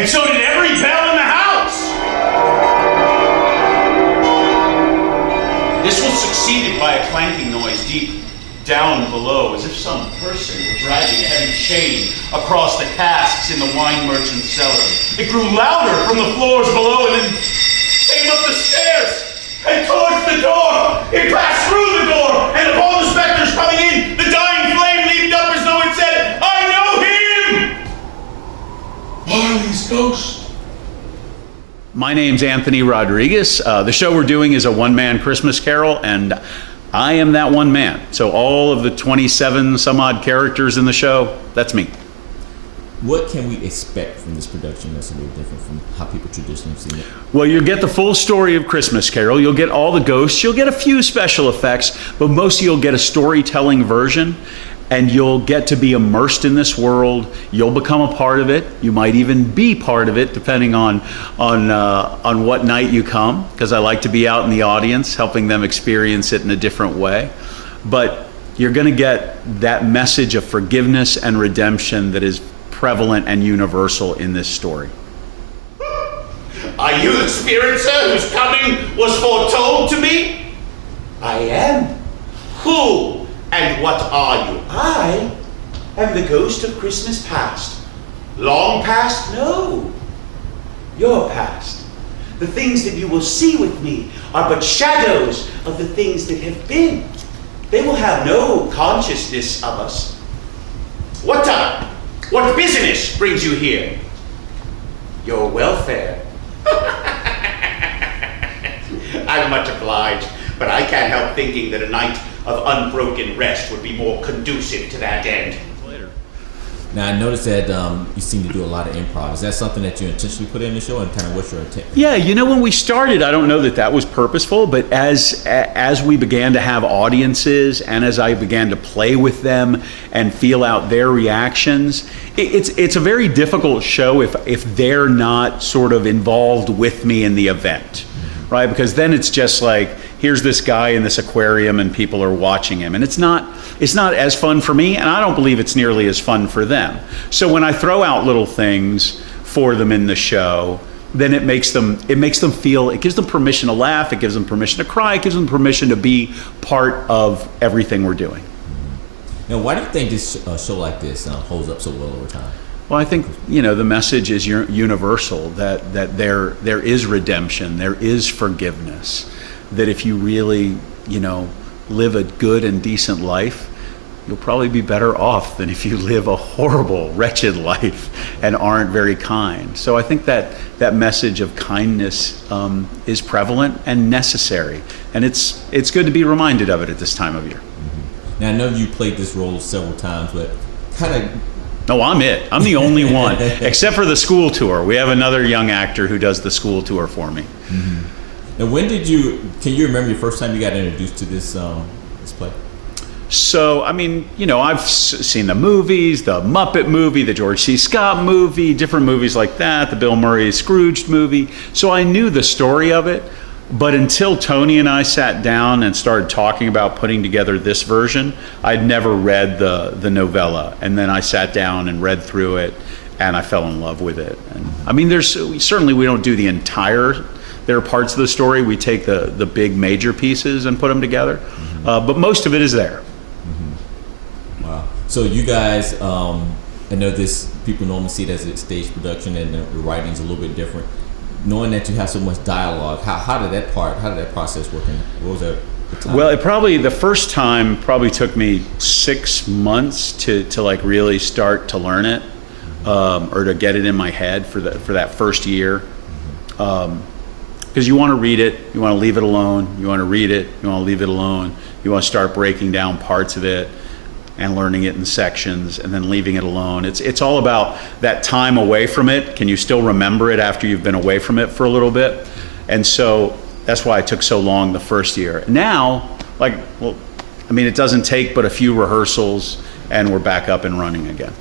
and so did every bell in the house. This was succeeded by a clanking noise deep down below, as if some person were dragging a heavy chain across the casks in the wine merchant's cellar. It grew louder from the floors below and then came up the stairs and towards the door. It passed through the door, and upon the specters coming in, the dying flame leaped up as though it said, "I know him!" Marley's ghost. My name's Anthony Rodriguez. The show we're doing is a one-man Christmas carol, and I am that one man. So all of the 27 some odd characters in the show, that's me. What can we expect from this production that's a little different from how people traditionally see it? Well, you'll get the full story of Christmas Carol. You'll get all the ghosts. You'll get a few special effects, but mostly you'll get a storytelling version, and you'll get to be immersed in this world. You'll become a part of it. You might even be part of it, depending on what night you come, because I like to be out in the audience, helping them experience it in a different way. But you're going to get that message of forgiveness and redemption that is prevalent and universal in this story. Are you the spirit, sir, whose coming was foretold to me? I am. Who and what are you? I am the ghost of Christmas past. Long past? No. Your past. The things that you will see with me are but shadows of the things that have been. They will have no consciousness of us. What time? What business brings you here? Your welfare. I'm much obliged, but I can't help thinking that a night of unbroken rest would be more conducive to that end. Now, I noticed that you seem to do a lot of improv. Is that something that you intentionally put in the show, and kind of what's your intent? Yeah, you know, when we started, I don't know that that was purposeful, but as we began to have audiences and as I began to play with them and feel out their reactions, it's a very difficult show if they're not sort of involved with me in the event, right? Because then it's just like, here's this guy in this aquarium and people are watching him, and it's not as fun for me, and I don't believe it's nearly as fun for them. So when I throw out little things for them in the show, then it makes them feel, it gives them permission to laugh, it gives them permission to cry, it gives them permission to be part of everything we're doing. Now, why do you think this show like this holds up so well over time? Well, I think, you know, the message is universal, that there is redemption, there is forgiveness, that if you really, you know, live a good and decent life, you'll probably be better off than if you live a horrible, wretched life and aren't very kind. So I think that message of kindness is prevalent and necessary, and it's good to be reminded of it at this time of year. Mm-hmm. Now, I know you played this role several times, but kind of... No, I'm it. I'm the only one, except for the school tour. We have another young actor who does the school tour for me. Mm-hmm. Now, can you remember your first time you got introduced to this play? So, I mean, you know, I've seen the movies, the Muppet movie, the George C. Scott movie, different movies like that, the Bill Murray Scrooged movie. So I knew the story of it, but until Tony and I sat down and started talking about putting together this version, I'd never read the novella. And then I sat down and read through it, and I fell in love with it. And I mean, certainly we don't do the entire... There are parts of the story, we take the big major pieces and put them together, but most of it is there. Mm-hmm. Wow. So you guys, I know people normally see it as a stage production and the writing's a little bit different. Knowing that you have so much dialogue, how did that process work? What was that? Well, the first time probably took me 6 months to like really start to learn it, or to get it in my head for that first year. Because you want to read it, you want to leave it alone, you want to read it, you want to leave it alone, you want to start breaking down parts of it and learning it in sections and then leaving it alone. It's all about that time away from it. Can you still remember it after you've been away from it for a little bit? And so that's why it took so long the first year. Now, it doesn't take but a few rehearsals and we're back up and running again.